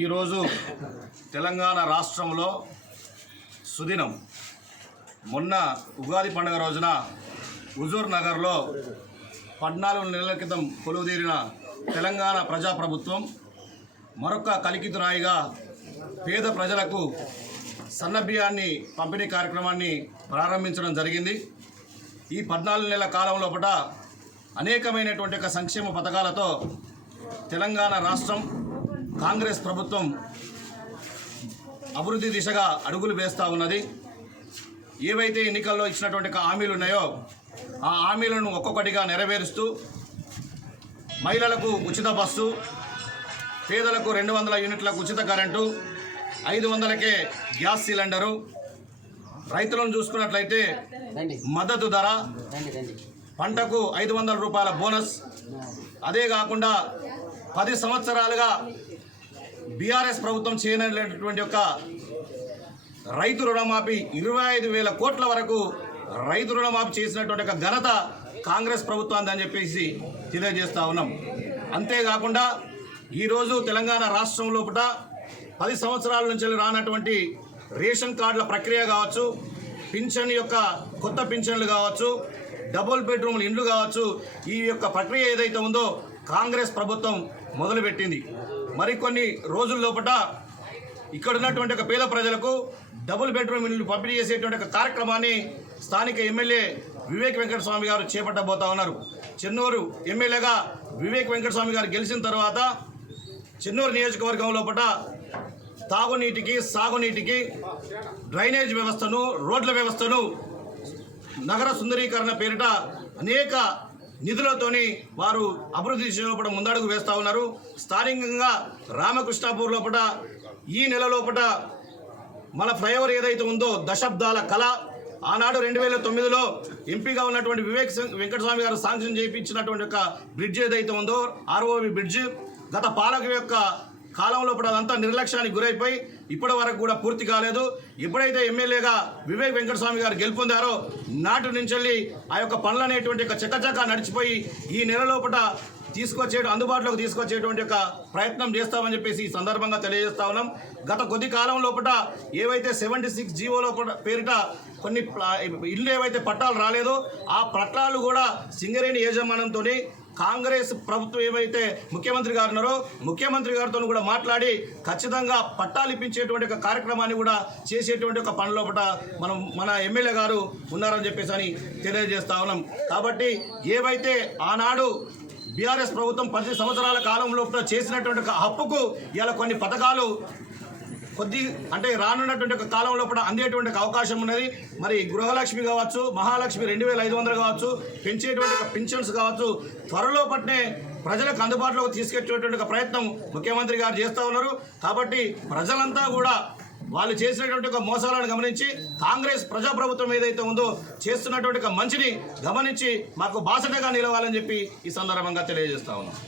ఈరోజు తెలంగాణ రాష్ట్రంలో సుదినం. మొన్న ఉగాది పండుగ రోజున హుజూర్ నగర్లో పద్నాలుగు నెలల క్రితం కొలువుదీరిన తెలంగాణ ప్రజాప్రభుత్వం మరొక కలికితురాయిగా పేద ప్రజలకు సన్నబియ్యాన్ని పంపిణీ కార్యక్రమాన్ని ప్రారంభించడం జరిగింది. ఈ పద్నాలుగు నెలల కాలం లోపల అనేకమైనటువంటి సంక్షేమ పథకాలతో తెలంగాణ రాష్ట్రం కాంగ్రెస్ ప్రభుత్వం అభివృద్ధి దిశగా అడుగులు వేస్తూ ఉన్నది. ఏవైతే ఎన్నికల్లో ఇచ్చినటువంటి హామీలు ఉన్నాయో ఆ హామీలను ఒక్కొక్కటిగా నెరవేరుస్తూ మహిళలకు ఉచిత బస్సు పేదలకు రెండు వందల యూనిట్లకు ఉచిత కరెంటు ఐదు వందలకే గ్యాస్ సిలిండరు రైతులను చూసుకున్నట్లయితే మద్దతు ధర పంటకు ఐదు వందల రూపాయల బోనస్. అదే కాకుండా పది సంవత్సరాలుగా బీఆర్ఎస్ ప్రభుత్వం చేయనటువంటి యొక్క రైతు రుణమాఫీ ఇరవై ఐదు వేల కోట్ల వరకు రైతు రుణమాఫీ చేసినటువంటి ఒక ఘనత కాంగ్రెస్ ప్రభుత్వాన్ని అని చెప్పేసి తెలియజేస్తా ఉన్నాం. అంతేకాకుండా ఈరోజు తెలంగాణ రాష్ట్రం లోపల పది సంవత్సరాల నుంచి రానటువంటి రేషన్ కార్డుల ప్రక్రియ కావచ్చు పింఛన్ యొక్క కొత్త పింఛన్లు కావచ్చు డబుల్ బెడ్రూమ్ల ఇండ్లు కావచ్చు ఈ యొక్క ప్రక్రియ ఏదైతే ఉందో కాంగ్రెస్ ప్రభుత్వం మొదలుపెట్టింది. మరికొన్ని రోజుల లోపల ఇక్కడ ఉన్నటువంటి ఒక పేద ప్రజలకు డబుల్ బెడ్రూమ్ ఇల్లు పంపిణీ చేసేటువంటి ఒక కార్యక్రమాన్ని స్థానిక ఎమ్మెల్యే వివేక్ వెంకటస్వామి గారు చేపట్టబోతా ఉన్నారు. చెన్నూరు ఎమ్మెల్యేగా వివేక్ వెంకటస్వామి గారు గెలిచిన తర్వాత చెన్నూరు నియోజకవర్గం లోపల తాగునీటికి సాగునీటికి డ్రైనేజ్ వ్యవస్థను రోడ్ల వ్యవస్థను నగర సుందరీకరణ పేరిట అనేక నిధులతోని వారు అభివృద్ధి లోపల ముందడుగు వేస్తూ ఉన్నారు. స్థానికంగా రామకృష్ణాపూర్ లోపల ఈ నెల లోపల మన ఫ్లైఓవర్ ఏదైతే ఉందో దశాబ్దాల కళ ఆనాడు రెండు వేల తొమ్మిదిలో ఎంపీగా ఉన్నటువంటి వివేక్ వెంకటస్వామి గారు శాంక్షన్ చేయించినటువంటి ఒక బ్రిడ్జ్ ఏదైతే ఉందో ఆర్ఓవి బ్రిడ్జ్ గత పాలక యొక్క కాలంలో కూడా అదంతా నిర్లక్ష్యానికి గురైపోయి ఇప్పటి వరకు కూడా పూర్తి కాలేదు. ఎప్పుడైతే ఎమ్మెల్యేగా వివేక్ వెంకటస్వామి గారు గెలుపొందారో నాటి నుంచి ఆ యొక్క పనులు అనేటువంటి ఒక చకచక నడిచిపోయి ఈ నెల లోపల తీసుకొచ్చే అందుబాటులోకి తీసుకొచ్చేటువంటి ఒక ప్రయత్నం చేస్తామని చెప్పేసి ఈ సందర్భంగా తెలియజేస్తా ఉన్నాం. గత కొద్ది కాలం లోపల ఏవైతే సెవెంటీ సిక్స్ జీవో లోపల పేరిట కొన్ని ప్లా- ఇల్లు ఏవైతే పట్టాలు రాలేదో ఆ పట్టాలు కూడా సింగరేణి యజమానంతో కాంగ్రెస్ ప్రభుత్వం ఏమైతే ముఖ్యమంత్రి గారు ఉన్నారో ముఖ్యమంత్రి గారితో కూడా మాట్లాడి ఖచ్చితంగా పట్టాలు ఇప్పించేటువంటి ఒక కార్యక్రమాన్ని కూడా చేసేటువంటి ఒక పని మనం మన ఎమ్మెల్యే గారు ఉన్నారని చెప్పేసి అని తెలియజేస్తా ఉన్నాం. కాబట్టి ఏవైతే ఆనాడు బీఆర్ఎస్ ప్రభుత్వం పది సంవత్సరాల కాలంలో చేసినటువంటి ఒక హప్పుకు ఇలా కొన్ని పథకాలు కొద్ది అంటే రానున్నటువంటి ఒక కూడా అందేటువంటి అవకాశం ఉన్నది. మరి గృహలక్ష్మి కావచ్చు మహాలక్ష్మి రెండు వేల ఐదు వందలు కావచ్చు పెంచేటువంటి ఒక పింఛన్స్ కావచ్చు త్వరలో పట్నే ప్రజలకు అందుబాటులోకి తీసుకొచ్చేటువంటి ఒక ప్రయత్నం ముఖ్యమంత్రి గారు చేస్తూ ఉన్నారు. కాబట్టి ప్రజలంతా కూడా వాళ్ళు చేసినటువంటి ఒక మోసాలను గమనించి కాంగ్రెస్ ప్రజాప్రభుత్వం ఏదైతే ఉందో చేస్తున్నటువంటి ఒక మంచిని గమనించి మాకు బాసటగా నిలవాలని చెప్పి ఈ సందర్భంగా తెలియజేస్తా ఉన్నాం.